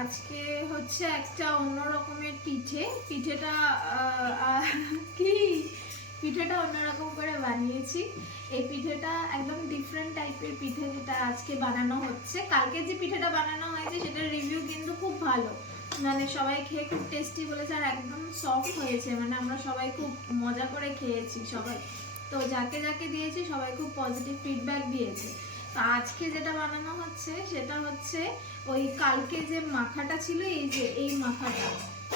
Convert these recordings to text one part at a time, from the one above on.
আজকে হচ্ছে একটা অন্য রকমের পিঠে। পিঠেটা কি? পিঠেটা অন্যরকম করে বানিয়েছি। এই পিঠেটা একদম ডিফারেন্ট টাইপের পিঠে যেটা আজকে বানানো হচ্ছে। কালকে যে পিঠেটা বানানো হয়েছে, সেটার রিভিউ কিন্তু খুব ভালো। মানে সবাই খেয়ে খুব টেস্টি বলেছে আর একদম সফট হয়েছে। মানে আমরা সবাই খুব মজা করে খেয়েছি সবাই। তো যাকে যাকে দিয়েছি, সবাই খুব পজিটিভ ফিডব্যাক দিয়েছে। তো আজকে যেটা বানানো হচ্ছে, সেটা হচ্ছে ওই কালকে যে মাখাটা ছিল, এই যে, এই মাখাটা।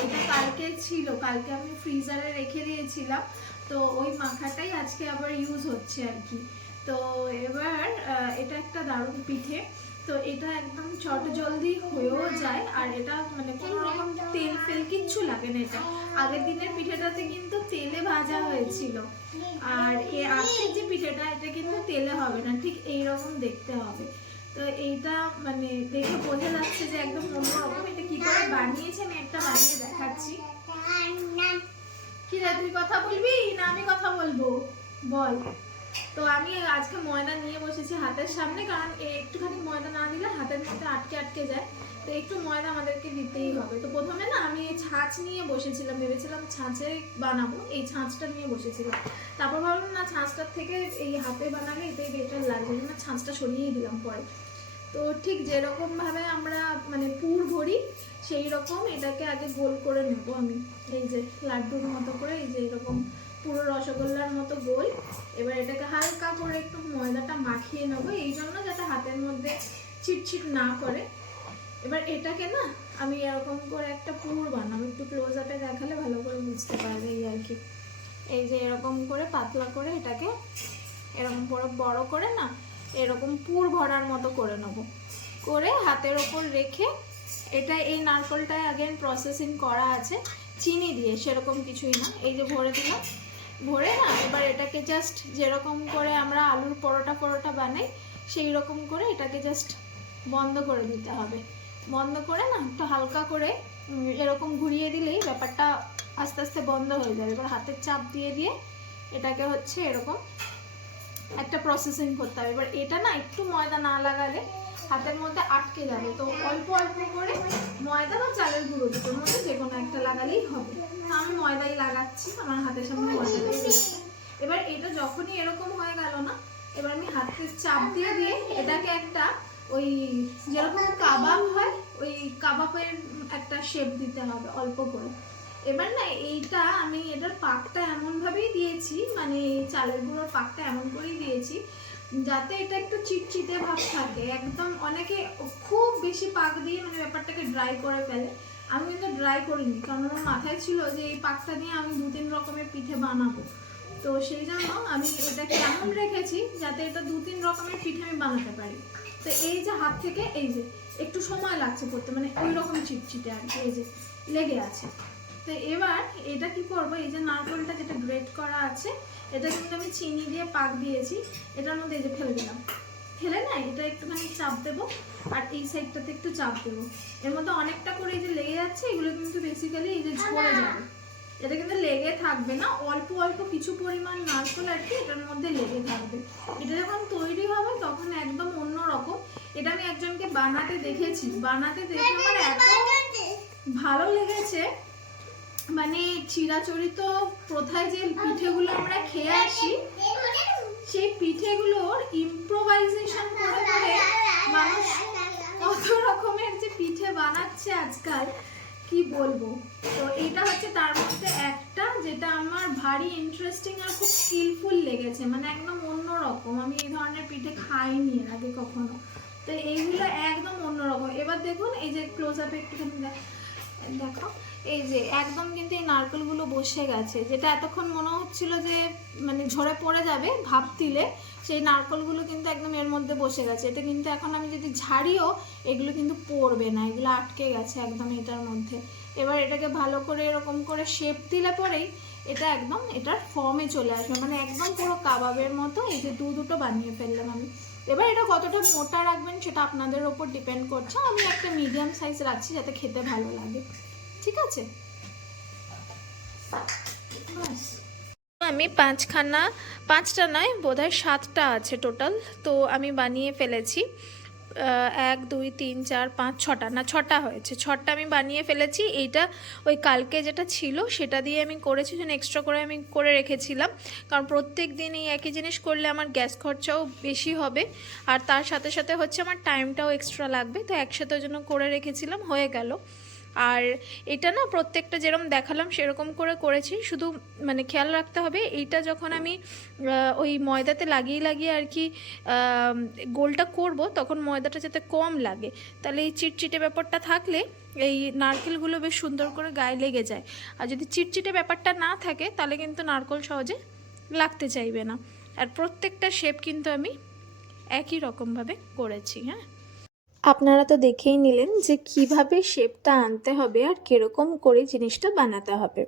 এটা কালকে ছিল, কালকে আমি ফ্রিজারে রেখে দিয়েছিলাম। তো ওই মাখাটাই আজকে আবার ইউজ হচ্ছে আর কি। তো এবার এটা একটা দারুণ পিঠে। তো এটা একদম চট জলদি হয়েও যায় আর এটা মানে কোনো রকম তেল ফেল কিচ্ছু লাগে না এটা। আগের দিনের পিঠেটাতে কিন্তু তেলে ভাজা হয়েছিল। আর এ আজকের যে পিঠেটা এটা কিন্তু তেলে হবে না ঠিক এই রকম দেখতে হবে। তো এইটা মানে দেখে বোঝা যাচ্ছে যে একদম অন্যরকম। এটা কি করে বানিয়েছে আমি একটা বানিয়ে দেখাচ্ছি। কি তুই কথা বলবি না আমি কথা বলব? বল। তো আমি আজকে ময়দা নিয়ে বসেছি হাতের সামনে, কারণ একটুখানি ময়দা না দিলে হাতের মধ্যে আটকে আটকে যায়। তো একটু ময়দা আমাদেরকে দিতেই হবে। তো প্রথমে না আমি ছাঁচ নিয়ে বসেছিলাম, ভেবেছিলাম ছাঁচে বানাবো, এই ছাঁচটা নিয়ে বসেছিলাম। তারপর ভাবলাম, না ছাঁচটার থেকে এই হাতে বানালে এটাই বেটার লাগবে। না, ছাঁচটা সরিয়েই দিলাম পরে। তো ঠিক যেরকম ভাবে আমরা মানে পুর ভরি সেই রকম এটাকে আগে গোল করে নেব আমি। এই যে লাড্ডুর মতো করে, এই যে এরকম পুরো রসগোল্লার মতো গোল। এবার এটাকে হালকা করে একটু ময়দাটা মাখিয়ে নেব। এই জন্য যাতে হাতের মধ্যে চিটচিট না করে এবার এটাকে না আমি এরকম করে একটা পুর বানাবো। একটু ক্লোজ আপে দেখালে ভালো করে বুঝতে পারবে এই আর কি। এই যে এরকম করে পাতলা করে এটাকে এরকম বড় বড় করে না এরকম পুর ভরার মতো করে নেব। করে হাতের ওপর রেখে এটা এই নারকলটায় আগে প্রসেসিং করা আছে। চিনি দিয়ে সেরকম কিছুই না। এই যে ভরে দিলাম। ভরে, না? এবার এটাকে জাস্ট যেরকম করে আমরা আলুর পরোটা পরোটা বানাই, সেই রকম করে এটাকে জাস্ট বন্ধ করে দিতে হবে। বন্ধ করে, না, একটু হালকা করে এরকম ঘুরিয়ে দিলেই ব্যাপারটা আস্তে আস্তে বন্ধ হয়ে যাবে। এবার হাতের চাপ দিয়ে দিয়ে এটাকে হচ্ছে এরকম একটা প্রসেসিং করতে হবে। এবার এটা, না, একটু ময়দা না লাগালে হাতের মধ্যে আটকে যাবে। তো অল্প অল্প করে ময়দা বা চালের গুঁড়ো দুটোর মধ্যে যে কোনো একটা লাগালেই হবে। লাগাচ্ছি আমার হাতের সামনে এবার এটা যখনই এরকম হয়ে গেল না এবার আমি চাপ দিয়ে দিয়ে এটাকে একটা ওই যেরকম কাবাব হয় ওই কাবাবের একটা শেপ দিতে হবে অল্প করে। এবার না এইটা আমি এটার পাকটা এমনভাবেই দিয়েছি মানে চালের গুঁড়োর পাকটা এমন করেই দিয়েছি যাতে এটা একটু চিটচিটে ভাব থাকে। একদম অনেকে খুব বেশি পাক দিয়ে মানে ব্যাপারটাকে ড্রাই করে ফেলে আমি কিন্তু ড্রাই করিনি, কারণ আমার মাথায় ছিল যে এই পাকটা দিয়ে আমি দু তিন রকমের পিঠে বানাবো। তো সেই জন্য আমি এটাকে এমন রেখেছি যাতে এটা দু তিন রকমের পিঠে আমি বানাতে পারি। তো এই যে হাত থেকে, এই যে, একটু সময় লাগছে করতে মানে ওই রকম চিটচিটে আর কি, এই যে, লেগে আছে। তো এবার এটা কি করব, এই যে নারকেলটা যেটা গ্রেট করা আছে, এটা কিন্তু আমি চিনি দিয়ে পাক দিয়েছি, এটার মধ্যে এই যে ফেলে দিলাম। ফেলে না এটা একটুখানি চাপ দেবো আর এই সাইডটাতে একটু চাপ দেবো। এর মধ্যে অনেকটা করে এই যে লেগে যাচ্ছে এগুলো কিন্তু বেসিক্যালি এই যে ঝরে যাবে। এটা কিন্তু লেগে থাকবে না অল্প অল্প কিছু পরিমাণ নারকেল আর কি এটার মধ্যে লেগে থাকবে। এটা যখন তৈরি হবে তখন একদম অন্য রকম। এটা আমি একজনকে বানাতে দেখেছি বানাতে দেখে আমার এত ভালো লেগেছে। মানে চিরাচরিত প্রথায় যে পিঠেগুলো আমরা খেয়ে আসি সেই পিঠেগুলোর ইম্প্রোভাইজেশন করে করে মানুষ কত রকমের যে পিঠে বানাচ্ছে আজকাল, কি বলব? তো এটা হচ্ছে তার মধ্যে একটা যেটা আমার ভারী ইন্টারেস্টিং আর খুব স্কিলফুল লেগেছে মানে একদম অন্যরকম। আমি এই ধরনের পিঠে খাইনি আগে কখনো। তো এইগুলো একদম অন্যরকম। এবার দেখুন, এই যে ক্লোজ আপে একটুখানি দেখ- এই যে একদম কিন্তু এই নারকেলগুলো বসে গেছে। যেটা এতক্ষণ মনে হচ্ছিল যে মানে ঝরে পড়ে যাবে ভাপ দিলে সেই নারকেলগুলো কিন্তু একদম এর মধ্যে বসে গেছে। এটা কিন্তু এখন আমি যদি ঝাড়িও, এগুলো কিন্তু পড়বে না, এগুলো আটকে গেছে একদম এটার মধ্যে। এবার এটাকে ভালো করে এরকম করে শেপ দিলে পরেই এটা একদম এটার ফর্মে চলে আসবে। মানে একদম পুরো কাবাবের মতো এই যে দু দুটো বানিয়ে ফেললাম আমি। এবার এটা কতটা মোটা রাখবেন সেটা আপনাদের ওপর ডিপেন্ড করছে। আমি একটা মিডিয়াম সাইজ রাখছি যাতে খেতে ভালো লাগে। ঠিক আছে? আমি পাঁচখানা, পাঁচটা নয়, বোধহয় সাতটা আছে টোটাল তো আমি বানিয়ে ফেলেছি। এক, দুই, তিন, চার, পাঁচ, ছটা। না, ছটা হয়েছে। ছটা আমি বানিয়ে ফেলেছি। এইটা ওই কালকে যেটা ছিল, সেটা দিয়ে আমি করেছি যেন এক্সট্রা করে আমি করে রেখেছিলাম। কারণ প্রত্যেক দিন এই একই জিনিস করলে আমার গ্যাস খরচাও বেশি হবে। আর তার সাথে সাথে হচ্ছে আমার টাইমটাও এক্সট্রা লাগবে। তো একসাথে জন্য করে রেখেছিলাম। হয়ে গেল। আর এটা না প্রত্যেকটা যেরকম দেখালাম সেরকম করে করেছি। শুধু মানে খেয়াল রাখতে হবে, এইটা যখন আমি ওই ময়দাতে লাগিয়ে লাগিয়ে আর কি গোলটা করব, তখন ময়দাটা যাতে কম লাগে। তাহলে এই চিটচিটে ব্যাপারটা থাকলে এই নারকেলগুলো বেশ সুন্দর করে গায়ে লেগে যায়। আর যদি চিটচিটে ব্যাপারটা না থাকে, তাহলে কিন্তু নারকেল সহজে লাগতে চাইবে না। আর প্রত্যেকটা শেপ কিন্তু আমি একই রকমভাবে করেছি হ্যাঁ? আপনারা তো দেখেই নিলেন যে কীভাবে শেপটা আনতে হবে আর কীরকম করে জিনিসটা বানাতে হবে।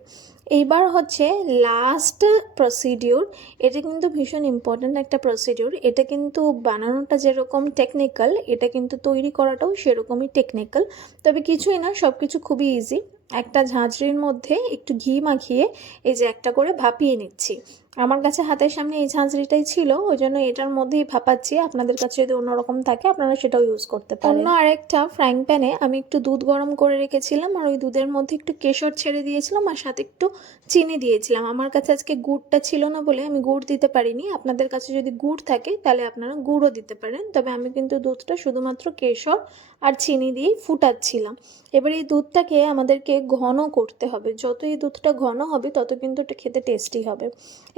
এইবার হচ্ছে লাস্ট প্রসিডিউর এটা কিন্তু ভীষণ ইম্পর্ট্যান্ট একটা প্রসিডিউর এটা কিন্তু বানানোটা যেরকম টেকনিক্যাল এটা কিন্তু তৈরি করাটাও সেরকমই টেকনিক্যাল তবে কিছুই না সব কিছু খুবই ইজি একটা ঝাঁঝরির মধ্যে একটু ঘি মাখিয়ে এই যে একটা করে ভাপিয়ে নিচ্ছি। আমার কাছে হাতের সামনে এই ঝাঁঝরিটাই ছিল ওই জন্য এটার মধ্যেই ভাপাচ্ছি। আপনাদের কাছে যদি অন্যরকম থাকে, আপনারা সেটাও ইউজ করতে পারেন। অন্য আরেকটা ফ্রাইং প্যানে আমি একটু দুধ গরম করে রেখেছিলাম, আর ওই দুধের মধ্যে একটু কেশর ছেড়ে দিয়েছিলাম, আর সাথে একটু চিনি দিয়েছিলাম। আমার কাছে আজকে গুড়টা ছিল না বলে আমি গুড় দিতে পারিনি। আপনাদের কাছে যদি গুড় থাকে, তাহলে আপনারা গুড়ও দিতে পারেন। তবে আমি কিন্তু দুধটা শুধুমাত্র কেশর আর চিনি দিয়েই ফুটাচ্ছিলাম। এবার এই দুধটাকে আমাদেরকে ঘন করতে হবে। যত এই দুধটা ঘন হবে, তত কিন্তু এটা খেতে টেস্টি হবে।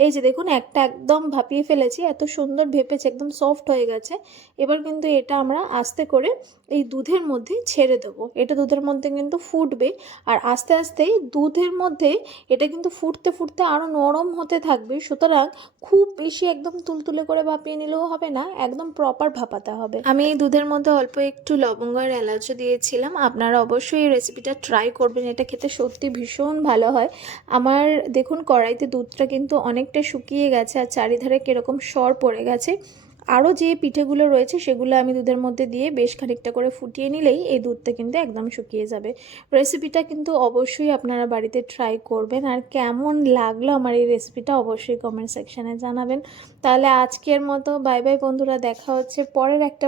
এই যে দেখুন, একটা একদম ভাপিয়ে ফেলেছি, এত সুন্দর ভেপেছে, একদম সফট হয়ে গেছে। এবার কিন্তু এটা আমরা আস্তে করে এই দুধের মধ্যে ছেড়ে দেবো। এটা দুধের মধ্যে কিন্তু ফুটবে, আর আস্তে আস্তে দুধের মধ্যে এটা কিন্তু ফুটতে ফুটতে আরও নরম হতে থাকবে। সুতরাং খুব বেশি একদম তুলতুলে করে ভাপিয়ে নিলেও হবে না, একদম প্রপার ভাপাতে হবে। আমি এই দুধের মধ্যে অল্প একটু লবঙ্গ আর এলাচও দিয়েছিলাম। আপনারা অবশ্যই এই রেসিপিটা ট্রাই করবেন, এটা খেতে সত্যি ভীষণ ভালো হয়। আমার দেখুন, কড়াইতে দুধটা কিন্তু অনেকটা শুকিয়ে গেছে আর চারিধারে কীরকম সর পড়ে গেছে, আরও যে পিঠেগুলো রয়েছে সেগুলো আমি দুধের মধ্যে দিয়ে বেশ খানিকটা করে ফুটিয়ে নিলেই এই দুধটা কিন্তু একদম শুকিয়ে যাবে। রেসিপিটা কিন্তু অবশ্যই আপনারা বাড়িতে ট্রাই করবেন আর কেমন লাগল আমার এই রেসিপিটা অবশ্যই কমেন্ট সেকশানে জানাবেন। তাহলে আজকের মতো বাই বাই বন্ধুরা, দেখা হচ্ছে পরের একটা